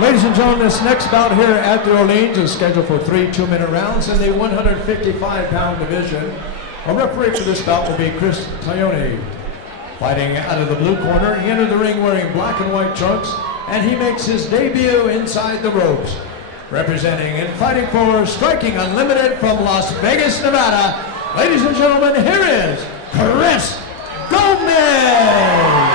Ladies and gentlemen, this next bout here at the Orleans is scheduled for 3 2-minute rounds in the 155-pound division. Our referee for this bout will be Chris Tyone. Fighting out of the blue corner, he entered the ring wearing black and white trunks, and he makes his debut inside the ropes. Representing and fighting for Striking Unlimited from Las Vegas, Nevada, ladies and gentlemen, here is Chris Gomez!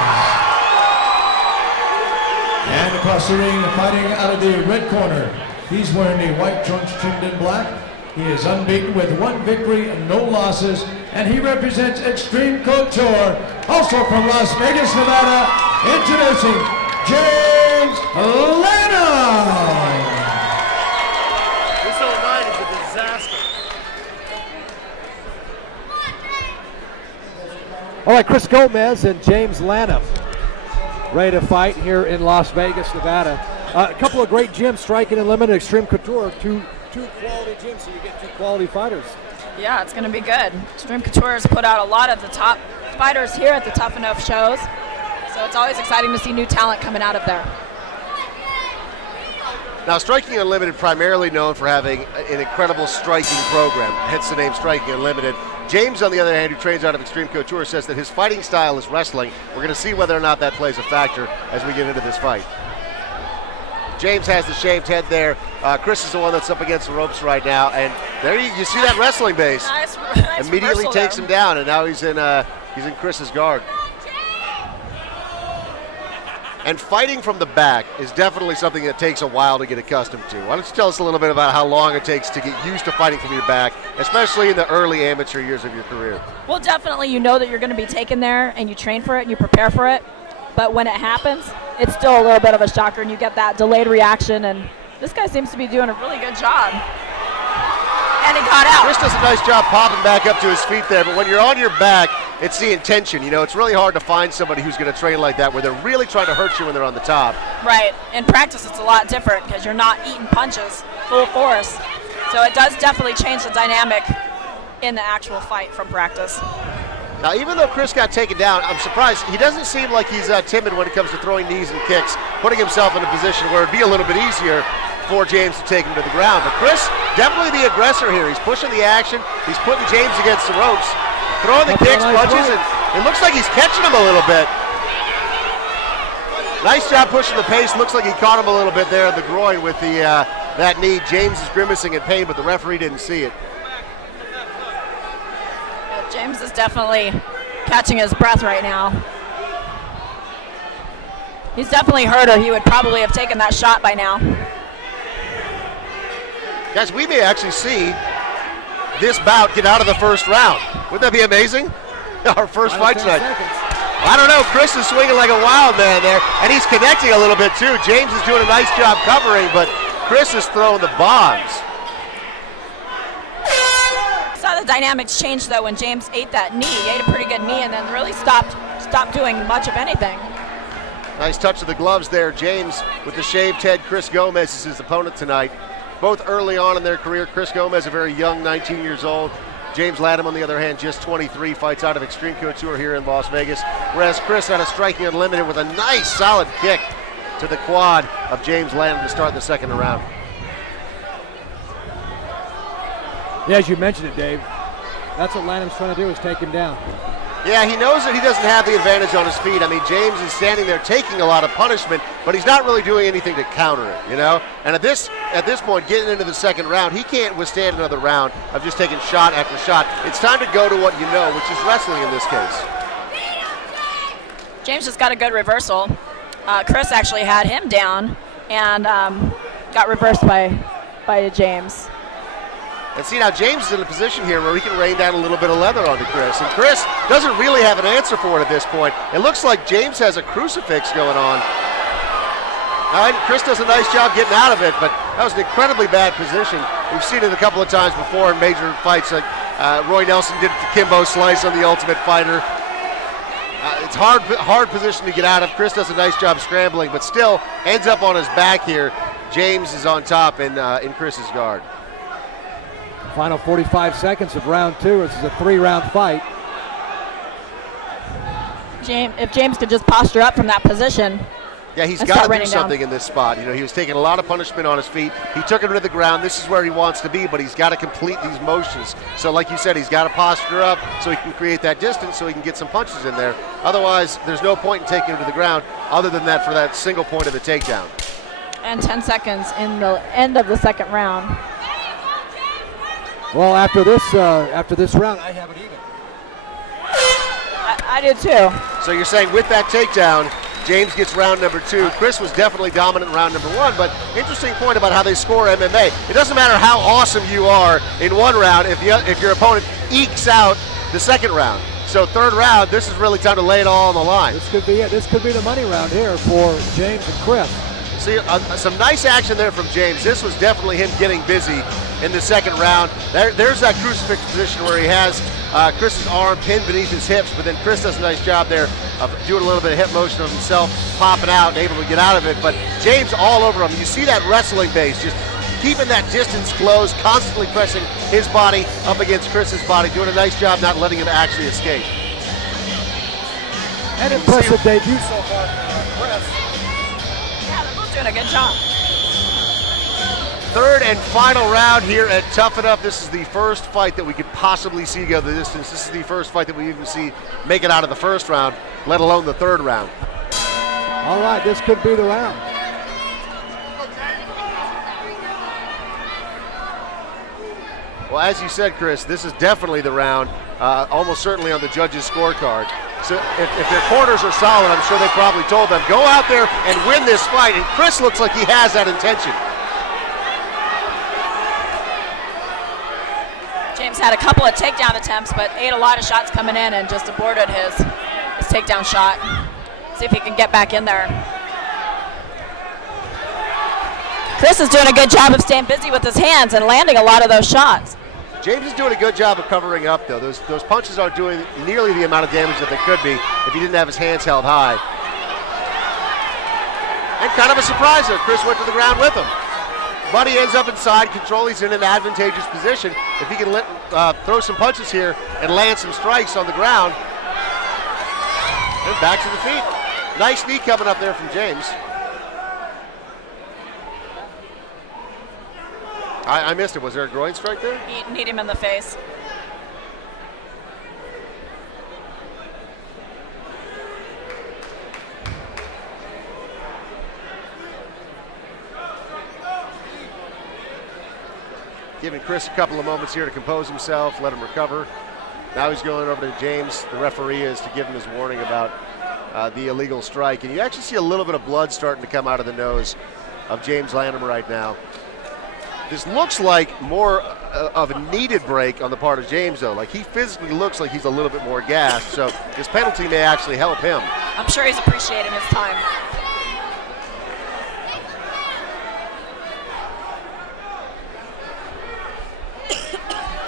And across the ring, fighting out of the red corner, he's wearing the white trunks trimmed in black. He is unbeaten with 1 victory and no losses, and he represents Extreme Couture, also from Las Vegas, Nevada, introducing James Lanham. This whole night is a disaster. All right, Chris Gomez and James Lanham ready to fight here in Las Vegas, Nevada. A couple of great gyms, Striking Unlimited, Extreme Couture, two quality gyms, so you get 2 quality fighters. Yeah, it's going to be good. Extreme Couture has put out a lot of the top fighters here at the Tuff-N-Uff shows, so it's always exciting to see new talent coming out of there. Now, Striking Unlimited primarily known for having an incredible striking program, hence the name Striking Unlimited. James, on the other hand, who trains out of Extreme Couture, says that his fighting style is wrestling. We're going to see whether or not that plays a factor as we get into this fight. James has the shaved head there. Chris is the one that's up against the ropes right now, and there you see that wrestling base. Nice Immediately takes him down, and now he's in Chris's guard. And fighting from the back is definitely something that takes a while to get accustomed to. Why don't you tell us a little bit about how long it takes to get used to fighting from your back, especially in the early amateur years of your career? Well, definitely you know that you're going to be taken there, and you train for it, and you prepare for it. But when it happens, it's still a little bit of a shocker, and you get that delayed reaction, and this guy seems to be doing a really good job. And he got out. Chris does a nice job popping back up to his feet there, but when you're on your back, it's the intention. You know, it's really hard to find somebody who's going to train like that, where they're really trying to hurt you when they're on the top. Right. In practice, it's a lot different because you're not eating punches full force. So it does definitely change the dynamic in the actual fight from practice. Now, even though Chris got taken down, I'm surprised. He doesn't seem like he's timid when it comes to throwing knees and kicks, putting himself in a position where it'd be a little bit easier for James to take him to the ground. But Chris, definitely the aggressor here. He's pushing the action. He's putting James against the ropes, throwing the kicks, punches, and it looks like he's catching him a little bit. Nice job pushing the pace. Looks like he caught him a little bit there in the groin with the that knee. James is grimacing in pain, but the referee didn't see it. James is definitely catching his breath right now. He's definitely hurt, or he would probably have taken that shot by now. Guys, we may actually see this bout get out of the first round. Wouldn't that be amazing? Our first fight tonight. I don't know. Chris is swinging like a wild man there, and he's connecting a little bit too. James is doing a nice job covering, but Chris is throwing the bombs. Saw the dynamics change though when James ate that knee. He ate a pretty good knee and then really stopped doing much of anything. Nice touch of the gloves there. James with the shaved head. Chris Gomez is his opponent tonight. Both early on in their career. Chris Gomez, a very young 19 years old. James Lanham, on the other hand, just 23, fights out of Extreme Couture here in Las Vegas. Whereas Chris out of Striking Unlimited with a nice solid kick to the quad of James Lanham to start the second round. Yeah, as you mentioned it, Dave, that's what Lanham's trying to do, is take him down. Yeah, he knows that he doesn't have the advantage on his feet. I mean, James is standing there taking a lot of punishment, but he's not really doing anything to counter it, you know? And at this point, getting into the second round, he can't withstand another round of just taking shot after shot. It's time to go to what you know, which is wrestling in this case. James just got a good reversal. Chris actually had him down and got reversed by James. And see, now James is in a position here where he can rain down a little bit of leather onto Chris. And Chris doesn't really have an answer for it at this point. It looks like James has a crucifix going on. Now, Chris does a nice job getting out of it, but that was an incredibly bad position. We've seen it a couple of times before in major fights. Like Roy Nelson did the Kimbo Slice on The Ultimate Fighter. It's hard position to get out of. Chris does a nice job scrambling, but still ends up on his back here. James is on top in Chris's guard. Final 45 seconds of round 2. This is a 3-round fight. If James could just posture up from that position. Yeah, he's got to do something in this spot. You know, he was taking a lot of punishment on his feet. He took him to the ground. This is where he wants to be, but he's got to complete these motions. So like you said, he's got to posture up so he can create that distance so he can get some punches in there. Otherwise, there's no point in taking him to the ground other than that for that single point of the takedown. And 10 seconds in the end of the second round. Well, after this round, I have it even. I did too. So you're saying with that takedown, James gets round number 2. Chris was definitely dominant in round number 1, but interesting point about how they score MMA. It doesn't matter how awesome you are in one round if your opponent ekes out the second round. So third round, this is really time to lay it all on the line. This could be it. This could be the money round here for James and Chris. See, some nice action there from James. This was definitely him getting busy in the second round. There's that crucifix position where he has Chris's arm pinned beneath his hips, but then Chris does a nice job there of doing a little bit of hip motion of himself, popping out and able to get out of it. But James all over him. You see that wrestling base, just keeping that distance close, constantly pressing his body up against Chris's body, doing a nice job not letting him actually escape. An impressive debut so far for Chris. Yeah, they're both doing a good job. Third and final round here at Tuff-N-Uff. This is the first fight that we could possibly see go the distance. This is the first fight that we even see make it out of the first round, let alone the third round. All right, this could be the round. Well, as you said, Chris, this is definitely the round, almost certainly on the judges' scorecard. So if their corners are solid, I'm sure they probably told them, go out there and win this fight, and Chris looks like he has that intention. James had a couple of takedown attempts, but ate a lot of shots coming in and just aborted his takedown shot. See if he can get back in there. Chris is doing a good job of staying busy with his hands and landing a lot of those shots. James is doing a good job of covering up, though. Those punches aren't doing nearly the amount of damage that they could be if he didn't have his hands held high. And kind of a surprise there. Chris went to the ground with him. But he ends up inside control. He's in an advantageous position. If he can throw some punches here and land some strikes on the ground. And back to the feet. Nice knee coming up there from James. I missed it. Was there a groin strike there? He kneed him in the face. Giving Chris a couple of moments here to compose himself, let him recover. Now he's going over to James, the referee, is to give him his warning about the illegal strike. And you actually see a little bit of blood starting to come out of the nose of James Lanham right now. This looks like more of a needed break on the part of James, though. Like, he physically looks like he's a little bit more gassed, so this penalty may actually help him. I'm sure he's appreciating his time.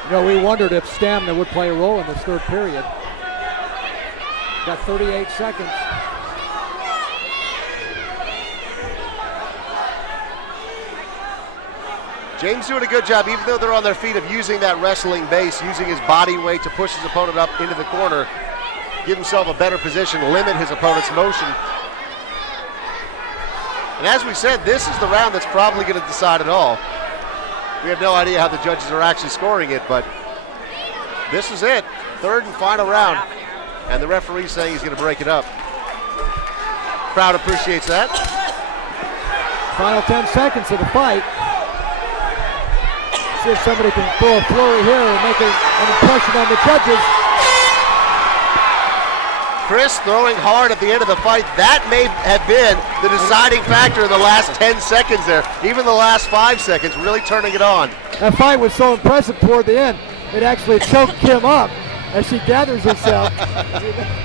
You know, we wondered if stamina would play a role in this third period. Got 38 seconds. James doing a good job, even though they're on their feet, of using that wrestling base, using his body weight to push his opponent up into the corner, give himself a better position, limit his opponent's motion. And as we said, this is the round that's probably going to decide it all. We have no idea how the judges are actually scoring it, but this is it. Third and final round. And the referee's saying he's going to break it up. Crowd appreciates that. Final 10 seconds of the fight. See if somebody can throw a flurry here and make an impression on the judges. Chris throwing hard at the end of the fight. That may have been the deciding factor in the last 10 seconds there. Even the last 5 seconds, really turning it on. That fight was so impressive toward the end, it actually choked Kim up as she gathers herself.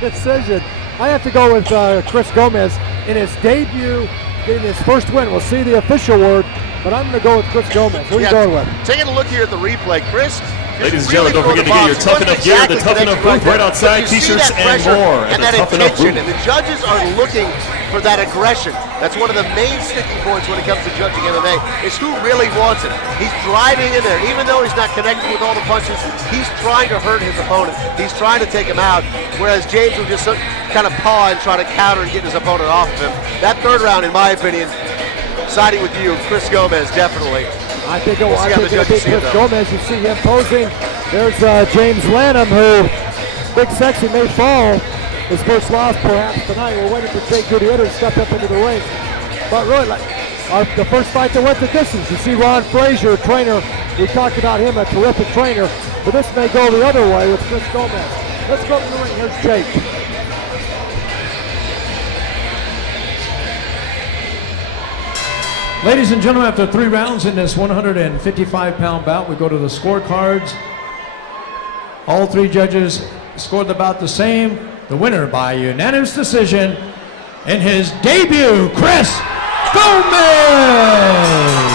Decision. I have to go with Chris Gomez in his debut, getting his first win. We'll see the official word, but I'm going to go with Chris Gomez. What are you going with? Taking a look here at the replay, Chris Ladies and gentlemen, don't forget to get your Tuff-N-Uff gear, the Tuff-N-Uff booth right outside, t-shirts and more. And the that Tuff-N-Uff intention, booth. and the judges are looking for that aggression. That's one of the main sticking points when it comes to judging MMA, is who really wants it. He's driving in there. Even though he's not connecting with all the punches, he's trying to hurt his opponent. He's trying to take him out, whereas James will just kind of paw and try to counter and get his opponent off of him. That third round, in my opinion, siding with you, Chris Gomez, definitely. I think it'll be Chris Gomez. You see him posing. There's James Lanham, who, Big Sexy, may fall. His first loss perhaps tonight. We're waiting for Jake Gutierrez to step up into the ring. But really, the first fight that went the distance. You see Ron Frazier, trainer. We talked about him, a terrific trainer. But this may go the other way with Chris Gomez. Let's go to the ring. Here's Jake. Ladies and gentlemen, after 3 rounds in this 155-pound bout, we go to the scorecards. All 3 judges scored about the same. The winner by unanimous decision in his debut, Chris Gomez!